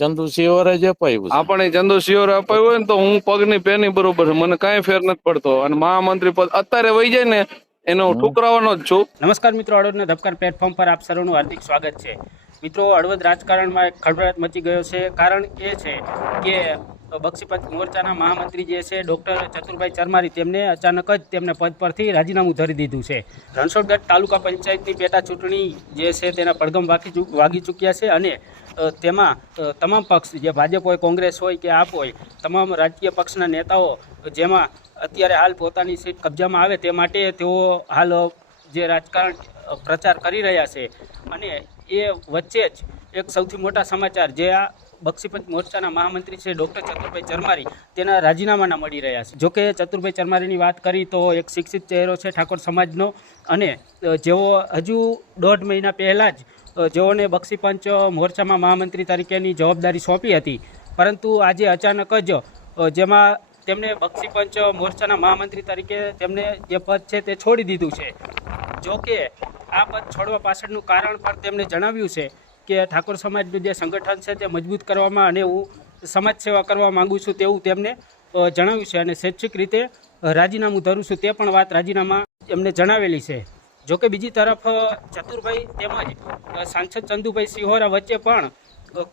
ચંદુ શિવરે જ અપાયું છે. આપણે ચંદુ શિવરે અપાયું હોય ને તો હું પગની પેની બરોબર છે, મને કાંઈ ફેર નથી પડતો. અને મહામંત્રી પદ અત્યારે વહી જાય ને એનો હું ઠુકરાવાનો જ છું. નમસ્કાર મિત્રો, હળવદના ધબકાર પ્લેટફોર્મ પર આપ સર્વનું હાર્દિક સ્વાગત છે. મિત્રો, હળવદ રાજકારણમાં એક ખળભળાટ મચી ગયો છે. કારણ એ છે કે બક્ષીપંચ મોરચાના મહામંત્રી જે છે ડૉક્ટર ચતુરભાઈ ચરમારી, તેમને અચાનક જ તેમને પદ પરથી રાજીનામું ધરી દીધું છે. રણછોડગઢ તાલુકા પંચાયતની પેટા ચૂંટણી જે છે તેના પડઘમ વાગી ચૂક્યા છે અને તેમાં તમામ પક્ષ, જે ભાજપ હોય, કોંગ્રેસ હોય કે આપ હોય, તમામ રાજકીય પક્ષના નેતાઓ જેમાં અત્યારે હાલ પોતાની સીટ કબજામાં આવે તે માટે તેઓ હાલ જે રાજકારણ પ્રચાર કરી રહ્યા છે. અને એ વચ્ચે જ એક સૌથી મોટા સમાચાર, જે આ બક્ષીપંચ મોરચાના મહામંત્રી છે ડૉક્ટર ચતુરભાઈ ચરમારી, તેના રાજીનામાના મળી રહ્યા છે. જોકે ચતુરભાઈ ચરમારીની વાત કરી તો એક શિક્ષિત ચહેરો છે ઠાકોર સમાજનો, અને જેઓ હજુ 1.5 મહિના પહેલાં જ જેઓને બક્ષીપંચ મોરચામાં મહામંત્રી તરીકેની જવાબદારી સોંપી હતી, પરંતુ આજે અચાનક જ જેમાં તેમને બક્ષીપંચ મોરચાના મહામંત્રી તરીકે તેમને જે પદ છે તે છોડી દીધું છે. જોકે આ પદ છોડવા પાછળનું કારણ પણ તેમણે જણાવ્યું છે કે ઠાકોર સમાજનું જે સંગઠન છે તે મજબૂત કરવામાં અને હું સમાજ સેવા કરવા માગું છું તેવું તેમને જણાવ્યું છે. અને શૈક્ષિક રીતે રાજીનામું ધરું છું તે પણ વાત રાજીનામા એમને જણાવેલી છે. જોકે બીજી તરફ ચતુરભાઈ તેમજ સાંસદ ચંદુભાઈ સિહોરા વચ્ચે પણ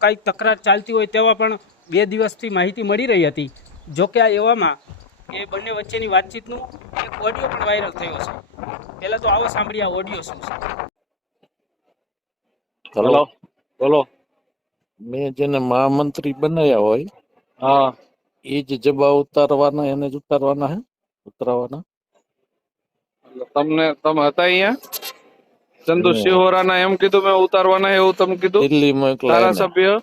કંઈક તકરાર ચાલતી હોય તેવા પણ 2 દિવસથી માહિતી મળી રહી હતી. જોકે આ એવામાં એ બંને વચ્ચેની વાતચીતનું એક ઓડિયો પણ વાયરલ થયો છે. પહેલા તો આવો સાંભળીએ આ ઓડિયો શું છે. હલો, બોલો. મેં જેને મહામંત્રી બનાવ્યા હોય હા, એ જ જબા ઉતારવાના, એને જ ઉતારવાના હે, ઉતરાવાના. તમે હતા અહીંયા ચંદુ હું શિહોરાના એમ કીધું મેં ઉતારવાના એવું તમે કીધું. દિલ્હી મોકલા એને. ધારાસભ્ય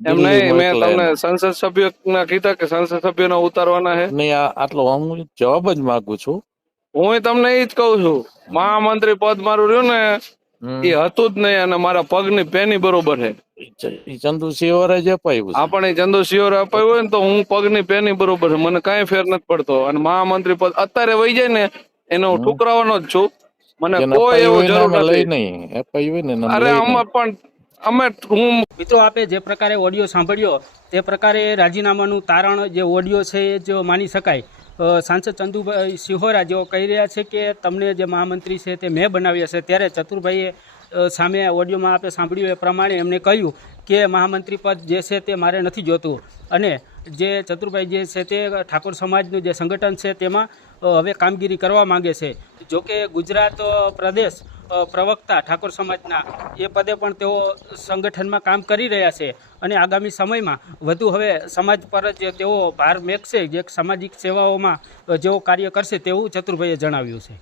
એમ દિલ્હી નહીં, મેં મોકલા તમને એને. સંસદ સભ્ય ના કીધા કે સંસદ સભ્યને ઉતારવાના છે. નહીં, આટલો હું જવાબ જ માંગુ છું. હું તમને એ જ કહું છું, મહામંત્રી પદ મારું રહ્યું ને એ હતું જ નહીં, અને મારા પગની પેની બરોબર છે. ચંદુ શિવરે જ અપાયું છે. આપણે ચંદુ શિવરે અપાયું હોય ને તો હું પગની પેની બરોબર છે, મને કાંઈ ફેર નથી પડતો. અને મહામંત્રી પદ અત્યારે વહી જાય ને એનો હું ઠુકરાવાનો જ છું. મને કોઈ એવો જરૂર લઈ નથી. નહીં અપાયું હોય ને અરે આમાં પણ હું મિત્રો, આપે જે પ્રકારે ઓડિયો સાંભળ્યો તે પ્રકારે રાજીનામાનું તારણ જે ઓડિયો છે એ જ માની શકાય. સાંસદ ચંદુભાઈ સિહોરા જેઓ કહી રહ્યા છે કે તમને જે મહામંત્રી છે તે મેં બનાવ્યા છે, ત્યારે ચતુરભાઈએ સામે ઓડિયોમાં આપણે સાંભળ્યું એ પ્રમાણે એમને કહ્યું કે મહામંત્રી પદ જે છે તે મારે નથી જોતું. અને જે ચતુરભાઈ જે છે તે ઠાકોર સમાજનું જે સંગઠન છે તેમાં હવે કામગીરી કરવા માંગે છે. જોકે ગુજરાત પ્રદેશ પ્રવક્તા ઠાકોર સમાજના એ પદે પણ તેઓ સંગઠનમાં કામ કરી રહ્યા છે. અને આગામી સમયમાં વધુ હવે સમાજ પર જ તેઓ ભાર મેકશે, જે સામાજિક સેવાઓમાં જેઓ કાર્ય કરશે તેવું ચતુરભાઈએ જણાવ્યું છે.